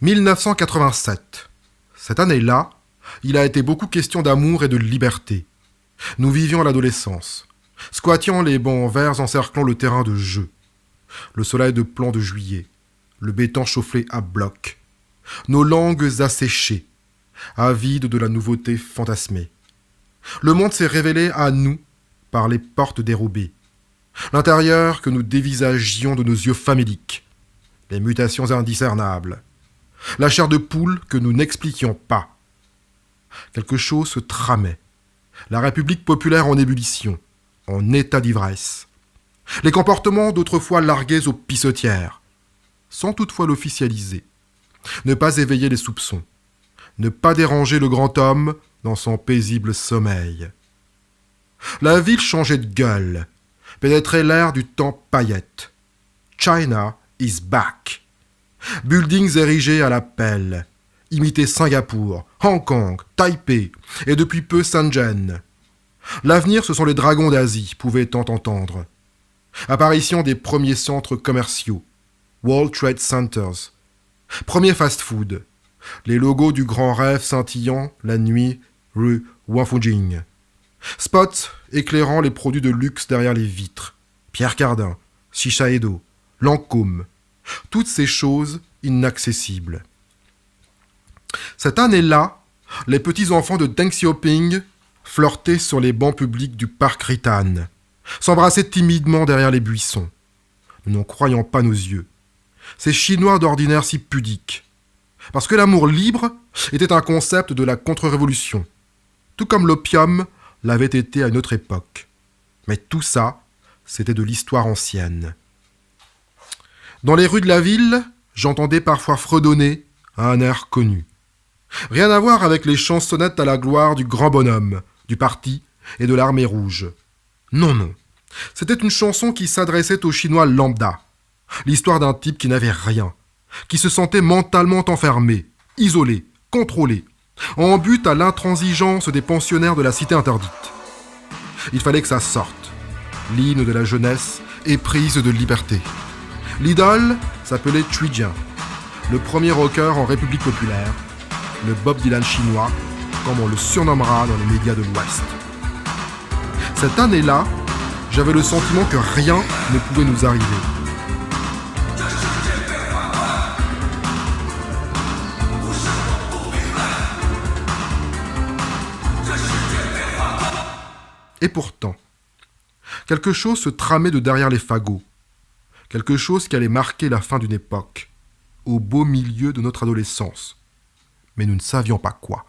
1987. Cette année-là, il a été beaucoup question d'amour et de liberté. Nous vivions l'adolescence, squattions les bancs verts encerclant le terrain de jeu. Le soleil de plomb de juillet, le béton chauffé à bloc, nos langues asséchées, avides de la nouveauté fantasmée. Le monde s'est révélé à nous par les portes dérobées. L'intérieur que nous dévisagions de nos yeux faméliques. Les mutations indiscernables. La chair de poule que nous n'expliquions pas. Quelque chose se tramait. La République populaire en ébullition, en état d'ivresse. Les comportements d'autrefois largués aux pissotières, sans toutefois l'officialiser. Ne pas éveiller les soupçons. Ne pas déranger le grand homme dans son paisible sommeil. La ville changeait de gueule, pénétrait l'air du temps paillette. China is back. Buildings érigés à la pelle, imitaient Singapour, Hong Kong, Taipei et depuis peu Shenzhen. L'avenir, ce sont les dragons d'Asie, pouvait-on entendre. Apparition des premiers centres commerciaux, World Trade Centers. Premier fast-food, les logos du grand rêve scintillant la nuit rue Wangfujing. Spots éclairant les produits de luxe derrière les vitres. Pierre Cardin, Shiseido, Lancôme. Toutes ces choses inaccessibles. Cette année-là, les petits-enfants de Deng Xiaoping flirtaient sur les bancs publics du parc Ritan, s'embrassaient timidement derrière les buissons. Nous n'en croyons pas nos yeux. Ces Chinois d'ordinaire si pudiques. Parce que l'amour libre était un concept de la contre-révolution, tout comme l'opium l'avait été à une autre époque. Mais tout ça, c'était de l'histoire ancienne. Dans les rues de la ville, j'entendais parfois fredonner un air connu. Rien à voir avec les chansonnettes à la gloire du grand bonhomme, du parti et de l'armée rouge. Non, non. C'était une chanson qui s'adressait aux Chinois lambda. L'histoire d'un type qui n'avait rien, qui se sentait mentalement enfermé, isolé, contrôlé, en but à l'intransigeance des pensionnaires de la cité interdite. Il fallait que ça sorte. L'hymne de la jeunesse éprise de liberté. L'idole s'appelait Cui Jian, le premier rocker en République populaire, le Bob Dylan chinois, comme on le surnommera dans les médias de l'Ouest. Cette année-là, j'avais le sentiment que rien ne pouvait nous arriver. Et pourtant, quelque chose se tramait de derrière les fagots. Quelque chose qui allait marquer la fin d'une époque, au beau milieu de notre adolescence. Mais nous ne savions pas quoi.